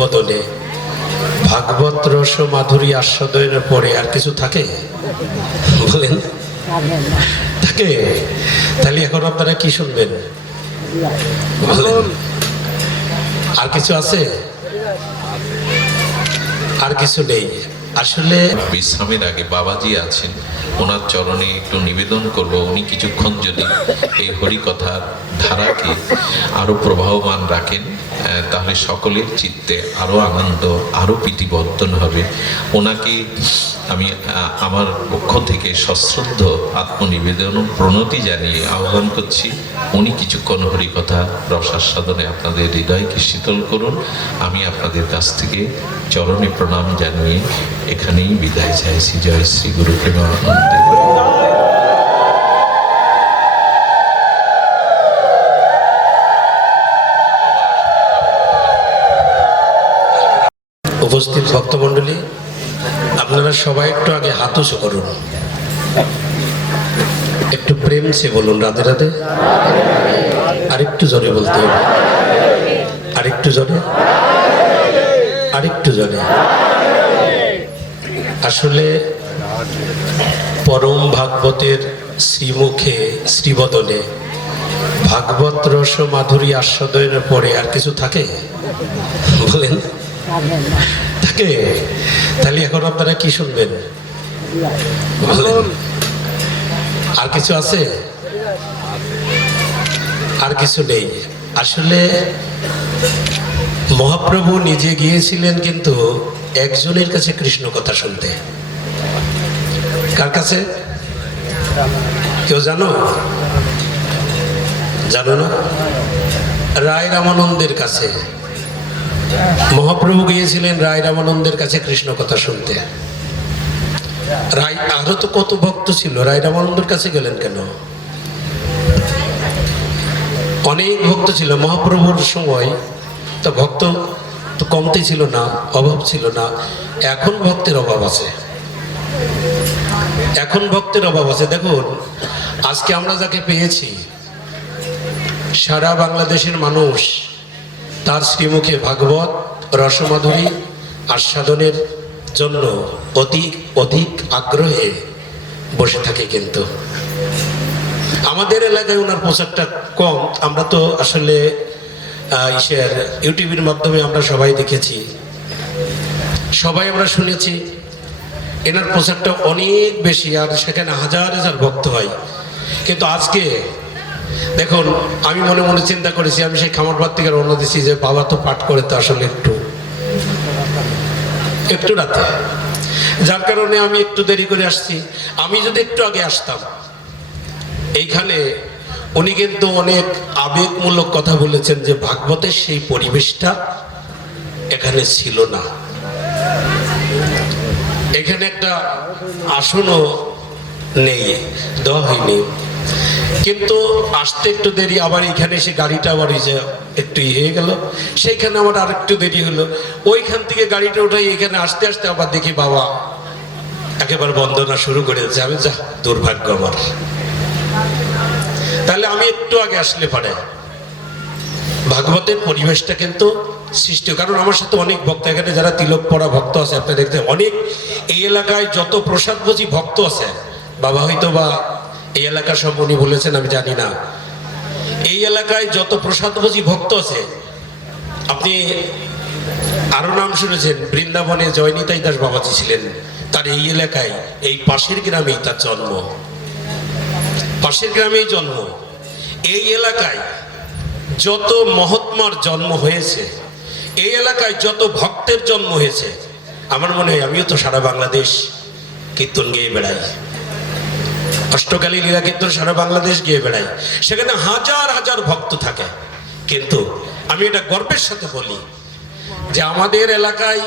বদলে ভাগবত রস মাধুরী আস্বাদনের পরে আর কিছু থাকে? বলেন। থাকে? তাহলে এখন আপনারা কি শুনবেন? আর কিছু আছে? আর কিছু নেই। আসলে বিশ্রামের আগে বাবাজি আছেন। ওনার চরণে একটু নিবেদন করব। উনি কিছুক্ষণ যদি এই হরিকথার ধারাকে আরও প্রবাহমান রাখেন। তাহলে সকলের চিত্তে আরও আনন্দ আরও প্রীতিবর্ধন হবে। ওনাকে আমি আমার পক্ষ থেকে সশ্রদ্ধ আত্মনিবেদন প্রণতি জানিয়ে আহ্বান করছি। উনি কিছুক্ষণ হরিকথা রসাস্বাদনে আপনাদের হৃদয়কে শীতল করুন। আমি আপনাদের কাছ থেকে চরণে প্রণাম জানিয়ে এখানেই বিদায় চাইছি। জয় শ্রী গুরু প্রেমানন্দে উপস্থিত ভক্তমণ্ডলী, আপনারা সবাই একটু আগে হাত উঁচু করুন। একটু প্রেম সে বলুন রাধে রাধে। আরেকটু জোরে বলতে হবে। আরেকটু জোরে। আরেকটু জোরে। আসলে পরম ভাগবতের শ্রীমুখে, শ্রীবদনে ভাগবত রস মাধুরী আস্বাদনের পরে আর কিছু থাকে? বলেন। থাকে তাহলে এখন আপনারা কি শুনবেন? আর কিছু আছে? আর কিছু নেই। আসলে মহাপ্রভু নিজে গিয়েছিলেন কিন্তু একজনের কাছে কৃষ্ণ কথা শুনতে। কার কাছে? কেউ জানো? জানো না? রায় রামানন্দের কাছে। মহাপ্রভু গিয়েছিলেন রায় রামানন্দের কাছে কৃষ্ণ কথা শুনতে। রায়, আরও তো কত ভক্ত ছিল, রায় রামানন্দের কাছে গেলেন কেন? অনেক ভক্ত ছিল, মহাপ্রভুর সময় তো ভক্ত তো কমতি ছিল না, অভাব ছিল না। এখন ভক্তের অভাব আছে। এখন ভক্তের অভাব আছে। দেখুন, আজকে আমরা যাকে পেয়েছি, সারা বাংলাদেশের মানুষ তার শ্রীমুখে ভাগবত, রসমাধুরী আস্বাদনের জন্য অধিক অধিক আগ্রহে বসে থাকে কিন্তু। আমাদের এলাকায় ওনার প্রচারটা কম। আমরা তো আসলে ইসের ইউটিউবের মাধ্যমে আমরা সবাই দেখেছি। সবাই আমরা শুনেছি, এনার প্রচারটা অনেক বেশি, আর সেখানে হাজার হাজার ভক্ত হয়। কিন্তু আজকে দেখুন, আমি মনে মনে চিন্তা করেছি, আমি সেই খামারবাদ থেকে রওনা দিছি যে, বাবা তো পাঠ করে তো আসলে একটু একটু রাতে। যার কারণে আমি একটু দেরি করে আসছি। আমি যদি একটু আগে আসতাম, এইখানে উনি কিন্তু অনেক আবেগমূলক কথা বলেছেন যে, ভাগবতের সেই পরিবেশটা এখানে ছিল না। এখানে একটা আসনও নেই দেওয়া হয়নি কিন্তু আসতে একটু দেরি, আবার এখানে এসে গাড়িটা আবার এই যে একটু ইয়ে হয়ে গেল। সেইখানে আমার আর একটু দেরি হলো। ওইখান থেকে গাড়িটা উঠাই এখানে আসতে আসতে আবার দেখি বাবা একেবারে বন্দনা শুরু করে দিচ্ছে আমি, যা, দুর্ভাগ্য আমার। তাহলে আমি একটু আগে আসলে পারে। ভাগবতের পরিবেশটা কিন্তু সৃষ্টি, কারণ আমার সাথে অনেক ভক্ত, এখানে যারা তিলক পড়া ভক্ত আছে আপনি দেখতে অনেক, এই এলাকায় যত প্রসাদভোজী ভক্ত আছে, বাবা হয়তো বা এই এলাকা সব উনি বলেছেন, আমি জানি না। এই এলাকায় যত প্রসাদভোজী ভক্ত আছে, আপনি আরও নাম শুনেছেন, বৃন্দাবনে জয়নিতাই দাস বাবাজি ছিলেন। তার এই এলাকায়, এই পাশের গ্রামেই তার জন্ম। পাশের গ্রামেই জন্ম। এই এলাকায় যত মহাত্মার জন্ম হয়েছে, এই এলাকায় যত ভক্তের জন্ম হয়েছে, আমার মনে হয় আমিও তো সারা বাংলাদেশ কীর্তন গেয়ে বেড়াই। অষ্টকালী লীলা কীর্তন সারা বাংলাদেশ গিয়ে বেড়াই সেখানে হাজার হাজার ভক্ত থাকে। কিন্তু আমি এটা গর্বের সাথে বলি যে আমাদের এলাকায়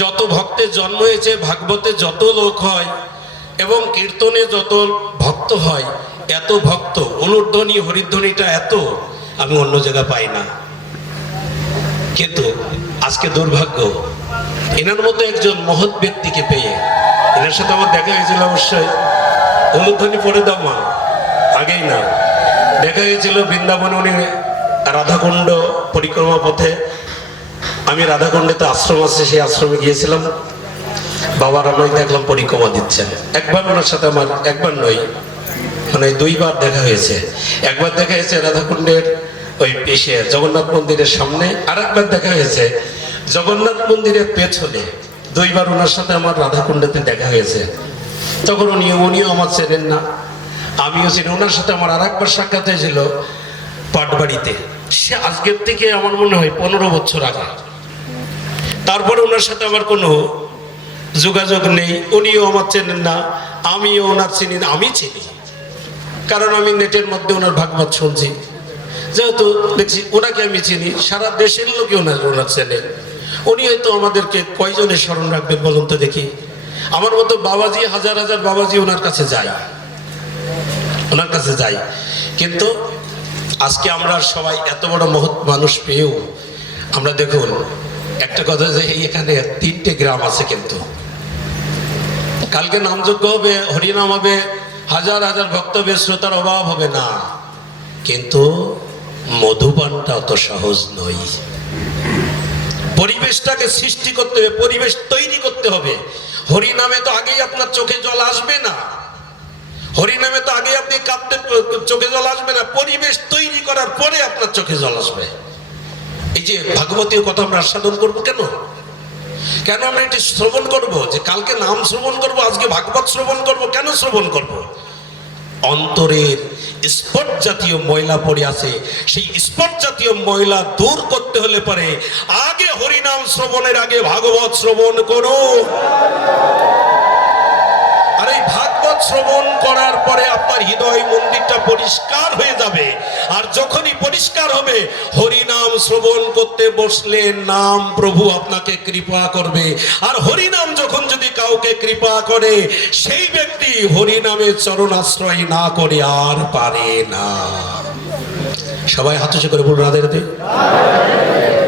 যত ভক্তের জন্ম হয়েছে, ভাগবতে যত লোক হয় এবং কীর্তনে যত ভক্ত হয়, এত ভক্ত অনুধ্বনি হরিধ্বনিটা এত, আমি অন্য জায়গা পাই না। কিন্তু আজকে দুর্ভাগ্য, এনার মতো একজন মহৎ ব্যক্তিকে পেয়ে, এনার সাথে আমার দেখা হয়েছিল অবশ্যই। অনুধ্বনি পড়ে দাও মা। আগেই না। দেখা গেছিল বৃন্দাবন উনি রাধাকুণ্ড পরিক্রমা পথে। আমি রাধাকুণ্ডেতে আশ্রম আছে, সেই আশ্রমে গিয়েছিলাম। বাবার আমায় দেখলাম পরিক্রমা দিচ্ছেন একবার ওনার সাথে আমার, একবার নয় মানে দুইবার দেখা হয়েছে। একবার দেখা হয়েছে রাধাকুণ্ডের ওই পেশে জগন্নাথ মন্দিরের সামনে আর একবার দেখা হয়েছে জগন্নাথ মন্দিরের পেছনে। দুইবার ওনার সাথে আমার রাধাকুণ্ডেতে দেখা হয়েছে। তখন উনি উনিও আমার চেনেন না। আমিও চিনি ওনার সাথে আমার আর একবার সাক্ষাৎ হয়েছিল পাটবাড়িতে। সে আজকের থেকে আমার মনে হয় পনেরো বছর আগে। তারপরে ওনার সাথে আমার কোনো যোগাযোগ নেই। উনিও আমার চেনেন না। আমিও ওনার চিনি না। আমি চিনি কারণ আমি নেটের মধ্যে ওনার ভাগবত শুনছি। যেহেতু দেখছি ওনাকে আমি চিনি। সারা দেশের লোকে ওনার ওনার চেনে। উনি হয়তো আমাদেরকে কয়জনের স্মরণ রাখবেন বলুন তো দেখি। আমার মতো বাবাজি, হাজার হাজার বাবাজি ওনার কাছে যায়। ওনার কাছে যাই কিন্তু আজকে আমরা সবাই এত বড় মহৎ মানুষ পেয়েও আমরা দেখুন, একটা কথা যে এখানে তিনটে গ্রাম আছে কিন্তু। কালকে নামযোগ্য হবে, হরিনাম হবে, হাজার হাজার ভক্ত হবে শ্রোতার অভাব হবে না। কিন্তু মধুপানটা অত সহজ নয়। পরিবেশটাকে সৃষ্টি করতে হবে, পরিবেশ তৈরি করতে হবে। হরিনামে তো আগেই আপনার চোখে জল আসবে না। হরিনামে তো আগেই আপনি কাঁদতে চোখে জল আসবে না। পরিবেশ তৈরি করার পরে আপনার চোখে জল আসবে। এই যে ভাগবতীয় কথা আমরা আস্বাদন করব কেন? কেন আমরা এটি শ্রবণ করব? যে কালকে নাম শ্রবণ করব, আজকে ভাগবত শ্রবণ করব, কেন শ্রবণ করব? অন্তরের স্পট জাতীয় ময়লা পড়ে আছে। সেই স্পট জাতীয় ময়লা দূর করতে হলে পরে আগে হরিনাম শ্রবণের আগে ভাগবত শ্রবণ করুন। আর এই ভাগবত শ্রবণ করার পরে আপনার হৃদয় মন্দিরটা পরিষ্কার হয়ে যাবে। আর যখনই পরিষ্কার হবে, হরিনাম শ্রবণ করতে বসলে নাম প্রভু আপনাকে কৃপা করবে। আর হরিনাম যখন যদি কাউকে কৃপা করে, সেই ব্যক্তি হরিনামে চরণ আশ্রয় না করে আর পারে না। সবাই হাত করে বলুন, রাধে রাধে।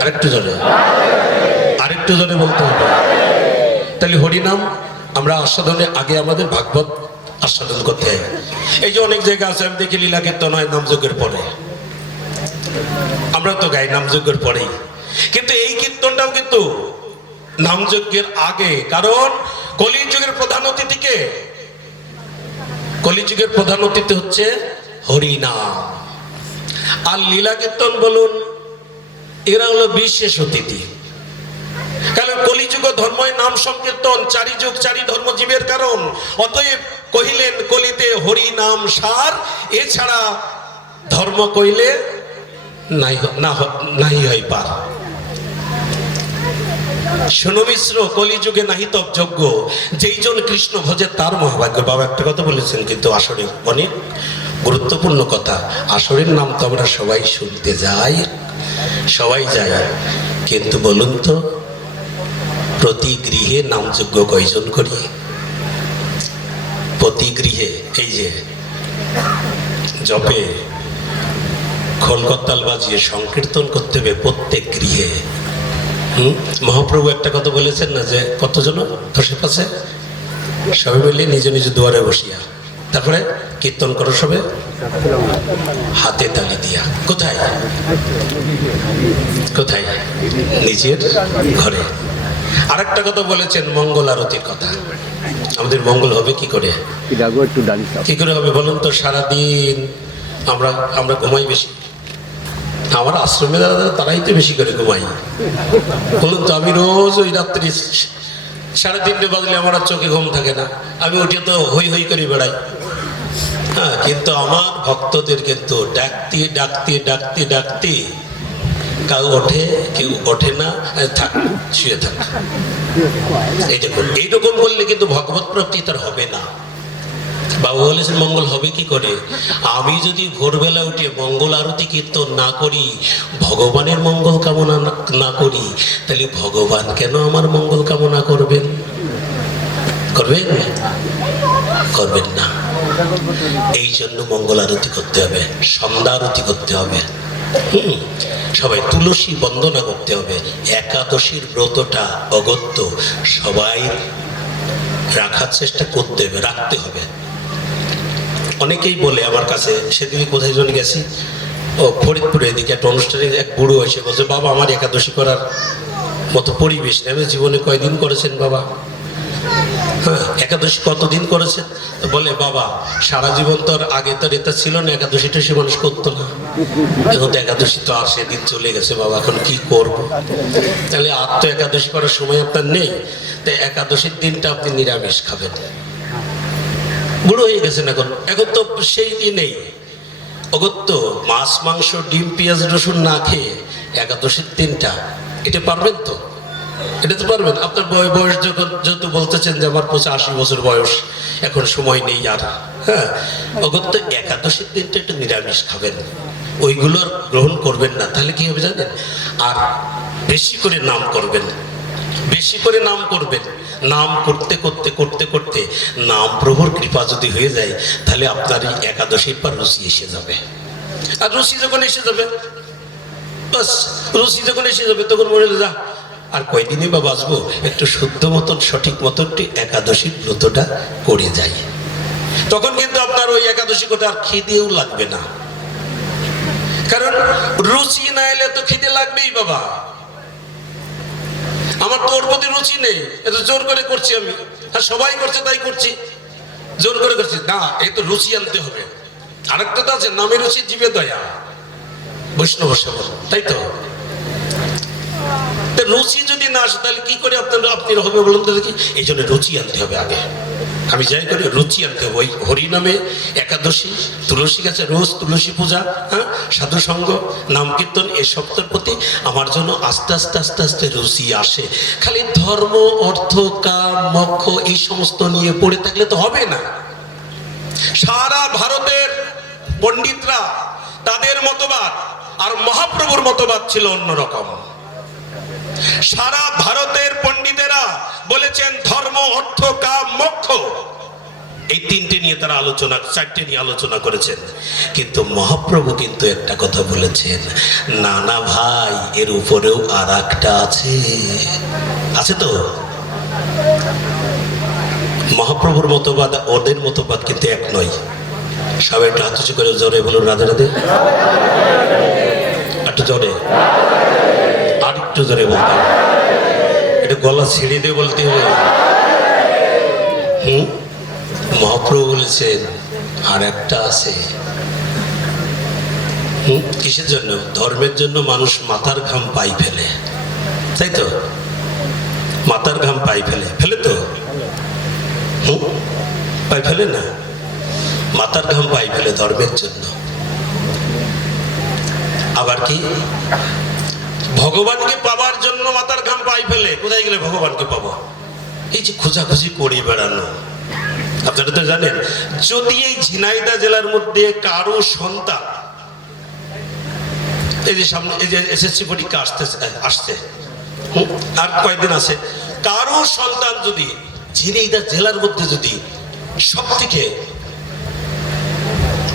আরেকটু জোরে। আরেকটু জোরে বলতে হবে। তাহলে হরিনাম আমরা আস্বাদনে আগে আমাদের ভাগবত আস্বাদন করতে। এই যে অনেক জায়গা আছে, আমি দেখি লীলা কীর্তন হয় নামযজ্ঞের পরে। আমরা তো গাই নামযজ্ঞের পরেই। কিন্তু এই কীর্তনটাও কিন্তু নামযজ্ঞের আগে। কারণ কলিযুগের প্রধান অতিথিকে কলিযুগের প্রধান অতিথি হচ্ছে হরিনাম আর লীলা কীর্তন বলুন, এরা হলো বিশেষ অতিথি। কারণ কলিযুগ ধর্মই নাম সংকীর্তন চারি যুগ চারি ধর্মজীবের কারণ। অতএব কহিলেন, কলিতে হরি নাম সার, এছাড়া ধর্ম কইলে নাই হ- না হ- নাই হয় পার। শোনো মিশ্র, কলিযুগে নাহি কৃষ্ণ তার মহাভাগ্য। বাবা একটা কথা বলেছেন কিন্তু আসরে অনেক গুরুত্বপূর্ণ কথা। আসরের নাম তো আমরা সবাই শুনতে যাই, সবাই যাই। কিন্তু বলুন তো, প্রতি গৃহে নামযোগ্য কয়জন করি? প্রতি গৃহে এই যে জপে খোলকত্তাল বাজিয়ে সংকীর্তন করতে হবে প্রত্যেক গৃহে। মহাপ্রভু একটা কথা বলেছেন না যে কতজন? দশে পাশে? সবাই মিলে নিজ নিজ দুয়ারে বসিয়া। তারপরে কীর্তন করো সবে। হাতে তালি দিয়া। কোথায়? কোথায়? নিজের ঘরে। আরেকটা কথা বলেছেন মঙ্গল আরতির কথা। আমাদের মঙ্গল হবে কি করে। কি করে হবে বলুন তো? সারাদিন আমরা আমরা ঘুমাই বেশি। আমার আশ্রমে দাদা তারাই তো বেশি করে ঘুমাই বলুন তো আমি রোজ ওই রাত্রি সাড়ে তিনটে বাজলে আমার আর চোখে ঘুম থাকে না। আমি উঠে তো হই হই করে বেড়াই। হ্যাঁ কিন্তু আমার ভক্তদের কিন্তু ডাকতে ডাকতে ডাকতে ডাকতে কেউ ওঠে কেউ ওঠে না থাক, শুয়ে থাক। এই দেখুন এইরকম করলে কিন্তু ভগবত প্রাপ্তি তার হবে না। বাবু বলেছেন, মঙ্গল হবে কি করে? আমি যদি ভোরবেলা উঠে মঙ্গল আরতি কীর্তন না করি, ভগবানের মঙ্গল কামনা না- করি, তাহলে ভগবান কেন আমার মঙ্গল কামনা করবেন? করবেন? করবেন না। এই জন্য মঙ্গল আরতি করতে হবে, সন্ধ্যা আরতি করতে হবে। সবাই তুলসী বন্দনা করতে হবে। একাদশীর ব্রতটা অগত্য। সবাই রাখার চেষ্টা করতে হবে, রাখতে হবে। অনেকেই বলে আমার কাছে সেদিন কোথায় জন্য গেছি? ও ফরিদপুরে এদিকে একটা অনুষ্ঠানে এক বুড়ো এসে বলছে, বাবা, আমার একাদশী করার মতো পরিবেশ নেবে জীবনে কয়দিন করেছেন বাবা? একাদশী কতদিন করেছেন তো বলে, বাবা, সারা জীবন তো আগে তো এটা ছিল না একাদশীটা সে মানুষ করতো না। এখন তো একাদশী তো আর সেদিন চলে গেছে, বাবা, এখন কি করব? তাহলে আর তো একাদশী করার সময় আপনার নেই। তাই একাদশীর দিনটা আপনি নিরামিষ খাবেন। বুড়ো হয়ে গেছেন এখন। এখন তো সেই ই নেই। অগত্য, মাছ, মাংস, ডিম, পেঁয়াজ, রসুন না খেয়ে একাদশীর দিনটা, এটা পারবেন তো? এটা তো পারবেন। আপনার বয়- বয়স যখন যেহেতু বলতেছেন যে আমার পঁচা আশি বছর বয়স, এখন সময় নেই আর। হ্যাঁ? অগত্য একাদশীর দিনটা একটু নিরামিষ খাবেন। ওইগুলো গ্রহণ করবেন না। তাহলে কি হবে জানেন? আর বেশি করে নাম করবেন। বেশি করে নাম করবেন। নাম করতে করতে করতে করতে নাম প্রভুর কৃপা যদি হয়ে যায়, তাহলে আপনার এই একাদশীর পর রুচি এসে যাবে। আর রুচি যখন এসে যাবে, বাস, রুচি যখন এসে যাবে, তখন মনে যা আর কয়দিনই বা বাঁচবো? একটু শুদ্ধ মতন, সঠিক মতন, একটু একাদশীর ব্রতটা করে যাই। তখন কিন্তু আপনার ওই একাদশী কথা আর খিদেও লাগবে না। কারণ রুচি না এলে তো খিদে লাগবেই বাবা। আমার তো ওর প্রতি রুচি নেই এত জোর করে করছি আমি। আর সবাই করছে, তাই করছি। জোর করে করছি। না এই তো রুচি আনতে হবে। আরেকটা তো আছে, নামে রুচি, জীবে দয়া। বৈষ্ণব তাই তা? রুচি যদি না আসে, তাহলে কি করে আপনার আপনি হবে বলুন তো দেখি? এই জন্য রুচি আনতে হবে আগে। আমি যাই করি, রুচি আনতে হবে। ওই হরি নামে একাদশী, তুলসী গাছে রোজ তুলসী পূজা হ্যাঁ? সাধু সঙ্গ নাম কীর্তন সপ্তাহের প্রতি আমার জন্য আস্তে আস্তে আস্তে আস্তে রুচি আসে। খালি ধর্ম, অর্থ, কাম, মক্ষ, এই সমস্ত নিয়ে পড়ে থাকলে তো হবে না। সারা ভারতের পণ্ডিতরা তাদের মতবাদ আর মহাপ্রভুর মতবাদ ছিল অন্যরকম। সারা ভারতের পণ্ডিতেরা বলেছেন ধর্ম, অর্থ, কাম, মোক্ষ। এই তিনটে নিয়ে তারা আলোচনা, চারটে নিয়ে আলোচনা করেছেন। কিন্তু মহাপ্রভু কিন্তু একটা কথা বলেছেন না না ভাই, এর উপরেও আর একটা আছে। আছে তো? মহাপ্রভুর মতবাদ, ওদের মতবাদ কিন্তু এক নয়। সবাই একটু হাত করে জোরে বলুন, রাধে রাধে। একটু জোরে। আর একটু জোরে বলতে হবে। একটু গলা ছেড়ে দিয়ে বলতে হবে। হুম? মহাপ্রভু বলেছেন, আর একটা আছে। কিসের জন্য? ধর্মের জন্য মানুষ মাথার ঘাম পাই ফেলে। তাই তো? মাথার ঘাম পাই ফেলে। ফেলে তো? হুম? পাই ফেলে না? মাথার ঘাম পাই ফেলে ধর্মের জন্য। আবার কি? ভগবানকে পাবার জন্য মাথার ঘাম পাই ফেলে কোথায় গেলে ভগবানকে পাবো? এই যে খোঁজাখুঁজি করে বেড়ানো। আপনারা তো জানেন, যদি এই ঝিনাইদা জেলার মধ্যে কারও সন্তান, এই যে সামনে, এই যে এসএসসি পরীক্ষা আসতে আসছে আর কয়েকদিন আছে, কারও সন্তান যদি ঝিনাইদা জেলার মধ্যে যদি সব থেকে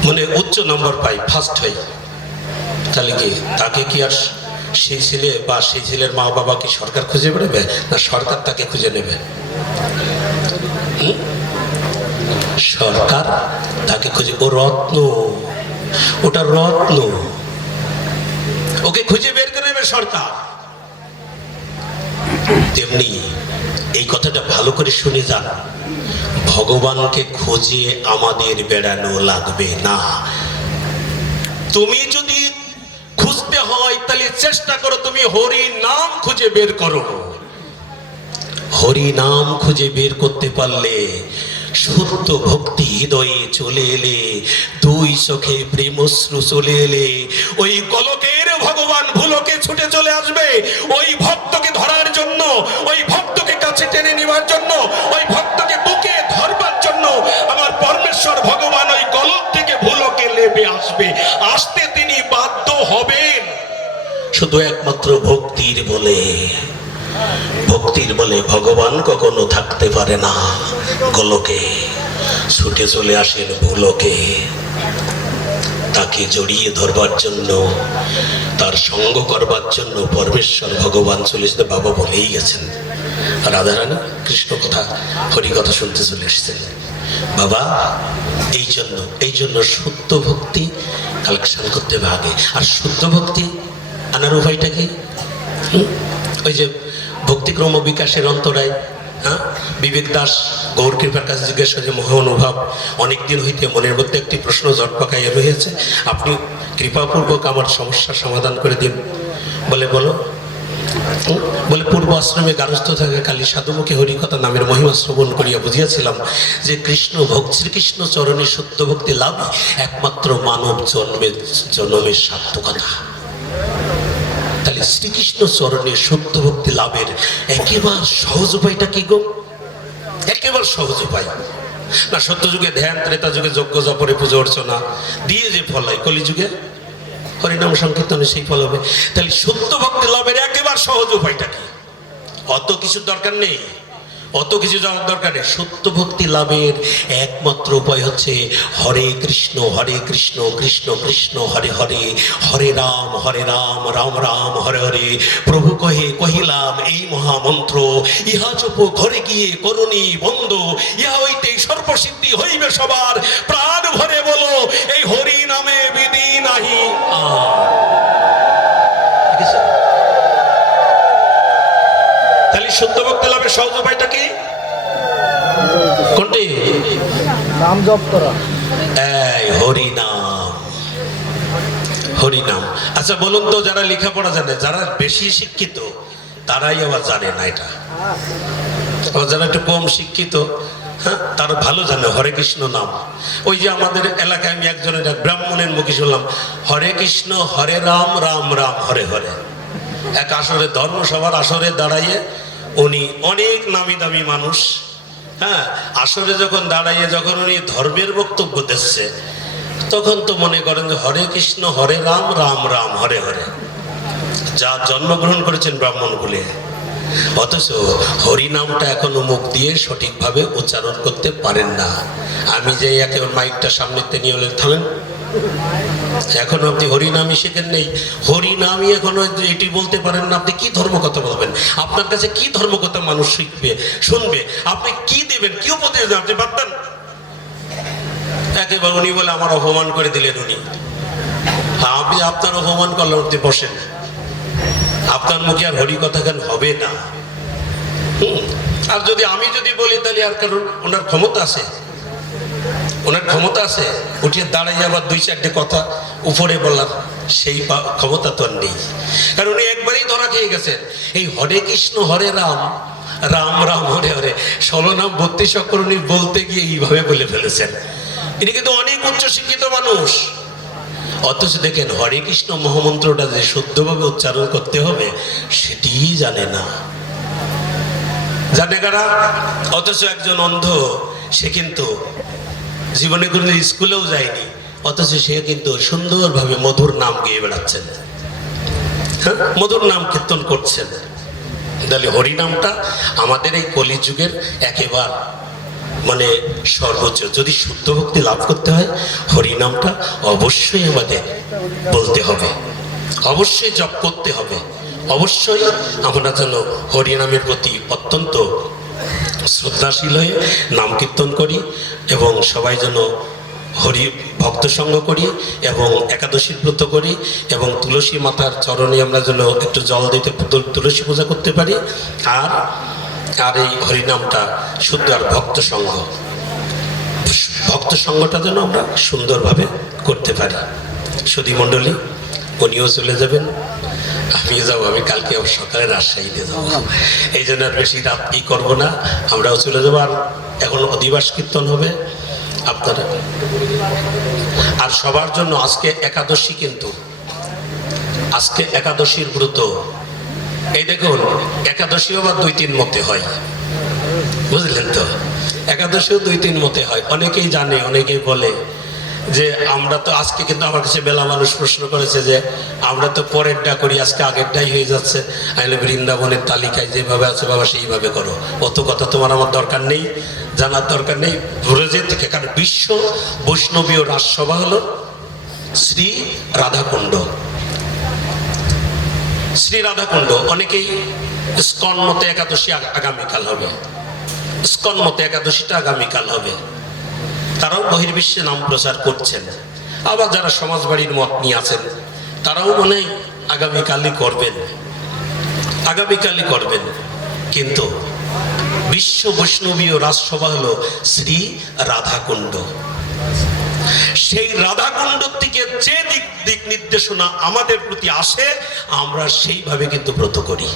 মানে উচ্চ নম্বর পাই ফার্স্ট হয়, তাহলে কি, তাকে কি আর সেই ছেলে বা সেই ছেলের মা বাবা কি সরকার খুঁজে বেড়াবে? না সরকার তাকে খুঁজে নেবে? সরকার তাকে খুঁজে ও রত্ন। ওটা রত্ন। ওকে খুঁজে বের করে নেবে সরকার। তেমনি এই কথাটা ভালো করে শুনে যান। ভগবানকে খুঁজে আমাদের বেড়ানো লাগবে না। তুমি যদি খুঁজতে হয়, তাহলে চেষ্টা করো তুমি হরি নাম খুঁজে বের করো। হরি নাম খুঁজে বের করতে পারলে শুদ্ধ ভক্তি হৃদয়ে চলে এলে, দুই চোখে প্রেমশ্রু চলে এলে, ওই গলকের ভগবান ভুলকে ছুটে চলে আসবে। ওই ভক্তকে ধরার জন্য, ওই ভক্তকে কাছে টেনে নেওয়ার জন্য, ওই ভক্তকে বুকে ধরবার জন্য আমার পরমেশ্বর ভগবান ওই গলক থেকে ভুলকে লেবে আসবে। শুধু একমাত্র ভক্তির বলে। ভক্তির বলে ভগবান কখনো থাকতে পারে না। গোলকে, ছুটে চলে আসেন ভুলোকে। তাকে জড়িয়ে ধরবার জন্য, তার সঙ্গ করবার জন্য পরমেশ্বর ভগবান চলে এসে বাবা বলেই গেছেন। রাধারানী, কৃষ্ণ কথা, হরি কথা শুনতে চলে এসেছেন। বাবা, এই জন্য এই জন্য সত্য ভক্তি কালেকশন করতে আগে। আর শুদ্ধ ভক্তি আনার উপায়টা কি? ওই যে ভক্তিক্রম বিকাশের অন্তরায় হ্যাঁ? বিবেক দাস গৌর কৃপার কাছে জিজ্ঞেস করেছে মহানুভাব অনেকদিন হইতে মনের মধ্যে একটি প্রশ্ন জট পাকাইয়া রয়েছে আপনি কৃপাপূর্বক আমার সমস্যার সমাধান করে দিন। বলে, বলো। বলে, পূর্ব আশ্রমে গারস্থ থাকে কালী সাধুমুখী হরিকথা নামের মহিমা শ্রবণ করিয়া বুঝিয়াছিলাম যে কৃষ্ণ ভোগ শ্রীকৃষ্ণ চরণে সত্য ভক্তি লাভ একমাত্র মানব জন্মের জন্মের সার্থকতা। তাহলে শ্রীকৃষ্ণ চরণে সত্য ভক্তি লাভের একেবারে সহজ উপায়টা কি গো? একেবারে সহজ উপায়। না সত্য যুগে ধ্যান ত্রেতা যুগে যজ্ঞ, জপরে পুজো, অর্চনা, দিয়ে যে ফল হয়, কলিযুগে? হরিনাম সংকীর্তনে সেই ফল হবে। তাহলে সত্য ভক্তি লাভের একেবারে সহজ উপায়টা কি? অত কিছু দরকার নেই। অত কিছু জানার দরকার নেই। সত্য ভক্তি লাভের একমাত্র উপায় হচ্ছে হরে কৃষ্ণ হরে কৃষ্ণ কৃষ্ণ কৃষ্ণ, হরে হরে হরে রাম হরে রাম রাম রাম, হরে হরে। প্রভু কহে, কহিলাম, এই মহামন্ত্র, ইহা চোপ ঘরে গিয়ে করুণী বন্ধ, ইহা হইতে সর্বসিদ্ধি হইবে সবার। প্রাণ ভরে বলো, এই হরি নামে বিধি নাহি। আর। তাহলে শুদ্ধ ভক্তি লাভের সহজ উপায়টা কি? কোনটি? নাম জপ করা। এই হরিনাম হরিনাম আচ্ছা বলুন তো যারা লেখাপড়া জানে যারা বেশি শিক্ষিত তারাই আবার জানে না এটা। আবার যারা একটু কম শিক্ষিত হ্যাঁ তারা ভালো জানে হরে কৃষ্ণ নাম। ওই যে আমাদের এলাকায় আমি একজনের এক ব্রাহ্মণের মুখে শুনলাম হরে কৃষ্ণ হরে রাম রাম রাম হরে হরে। এক আসরে ধর্মসভার আসরে দাঁড়াইয়ে উনি অনেক নামি দামি মানুষ হ্যাঁ? আসরে যখন দাঁড়াইয়ে যখন উনি ধর্মের বক্তব্য দিচ্ছে, তখন তো মনে করেন যে হরে কৃষ্ণ, হরে রাম রাম রাম, হরে হরে। যা জন্মগ্রহণ করেছেন ব্রাহ্মণ বলে অথচ হরি নামটা এখনও মুখ দিয়ে সঠিকভাবে উচ্চারণ করতে পারেন না। আমি যে একে মাইকটা সামনে নিয়ে হলে থামেন। এখনও আপনি হরিনামই শেখেন নেই। হরিনামই এখনও এটি বলতে পারেন না আপনি কি ধর্ম কথা বলবেন? আপনার কাছে কি ধর্ম কথা মানুষ শিখবে শুনবে? আপনি কি দেবেন? কি উপদেশ দেবেন আপনি পারতেন একেবারে উনি বলে আমার অপমান করে দিলেন উনি। হ্যাঁ, আপনি আপনার অপমান করলেন আপনি বসেন। আপনার মুখে আর হরি কথা কেন হবে না? আর যদি আমি যদি বলি তাহলে আর কারণ ওনার ক্ষমতা আছে? ওনার ক্ষমতা আছে, উঠিয়ে দাঁড়াই আবার দুই চারটে কথা উপরে বললাম, সেই ক্ষমতা তো নেই। কারণ উনি একবারই ধরা খেয়ে গেছেন। এই হরে কৃষ্ণ, হরে রাম রাম রাম, হরে হরে ষোলনাম বত্রিশ অক্ষর উনি বলতে গিয়ে এইভাবে বলে ফেলেছেন। ইনি কিন্তু অনেক উচ্চ শিক্ষিত মানুষ। অথচ দেখেন, হরে কৃষ্ণ মহামন্ত্রটা যে শুদ্ধভাবে উচ্চারণ করতে হবে, সেটিই জানে না। জানে কারা? অথচ একজন অন্ধ, সে কিন্তু জীবনে কোনো স্কুলেও যায়নি, অথচ সে কিন্তু সুন্দরভাবে মধুর নাম গেয়ে বেড়াচ্ছেন। হ্যাঁ মধুর নাম কীর্তন করছেন। তাহলে হরিনামটা আমাদের এই কলিযুগের একেবার মানে সর্বোচ্চ। যদি শুদ্ধ ভক্তি লাভ করতে হয়, হরিনামটা অবশ্যই আমাদের বলতে হবে। অবশ্যই জপ করতে হবে। অবশ্যই আমরা যেন হরিনামের প্রতি অত্যন্ত শ্রদ্ধাশীল হয়ে নাম কীর্তন করি এবং সবাই যেন হরি ভক্ত সঙ্গ করি এবং একাদশীর ব্রত করি এবং তুলসী মাতার চরণে আমরা যেন একটু জল দিতে তুলসী পূজা করতে পারি। আর আর এই হরিনামটা শুদ্ধ আর ভক্ত সঙ্গ। ভক্ত সঙ্গটা যেন আমরা সুন্দরভাবে করতে পারি। সুধী মণ্ডলী উনিও চলে যাবেন। আমিও যাব আমি কালকে সকালে রাজশাহীতে যাব। এই জন্য আর বেশি রাত ই করব না, আমরাও চলে যাব। আর এখন অধিবাস কীর্তন হবে আপনারা। আর সবার জন্য আজকে একাদশী কিন্তু। আজকে একাদশীর ব্রত। এই দেখুন, একাদশীও আবার দুই তিন মতে হয়। বুঝলেন তো? একাদশীও দুই তিন মতে হয়। অনেকেই জানে, অনেকেই বলে। যে আমরা তো আজকে কিন্তু আমার কাছে বেলা মানুষ প্রশ্ন করেছে যে, আমরা তো পরেরটা করি, আজকে আগেরটাই হয়ে যাচ্ছে। আইলে বৃন্দাবনের তালিকায় যেভাবে আছে বাবা, সেইভাবে করো। অত কথা তোমার আমার দরকার নেই, জানার দরকার নেই। ব্রজের থেকে কারণ বিশ্ব বৈষ্ণবীয় রাজসভা হলো শ্রী রাধাকুণ্ড। শ্রী রাধাকুণ্ড, অনেকেই স্কন মতে একাদশী আগামীকাল হবে। স্কন মতে একাদশীটা আগামীকাল হবে। তারাও বহির্বিশ্বে নাম প্রচার করছেন। আবার যারা সমাজবাড়ির মত নিয়ে আছেন, তারাও মনে আগামীকালই করবেন। আগামীকালই করবেন। কিন্তু বিশ্ব বৈষ্ণবীয় রাজসভা হলো শ্রী রাধাকুণ্ড। সেই রাধাকুণ্ড থেকে যে দিক দিক নির্দেশনা আমাদের প্রতি আসে, আমরা সেইভাবে কিন্তু ব্রত করি।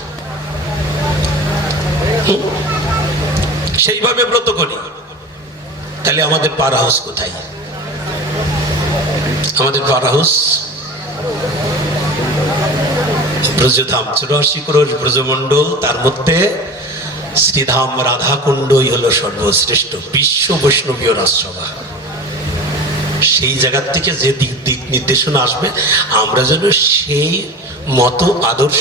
সেইভাবে ব্রত করি। তাহলে আমাদের পার হাউস কোথায়? আমাদের পার হাউস? ব্রজধাম, চুরাশি ক্রোশ ব্রজমণ্ডল, তার মধ্যে শ্রীধাম রাধাকুণ্ডই হলো সর্বশ্রেষ্ঠ, বিশ্ব বৈষ্ণবীয় রাজসভা। সেই জায়গার থেকে যে দিক দিক নির্দেশনা আসবে, আমরা যেন সেই মতো আদর্শ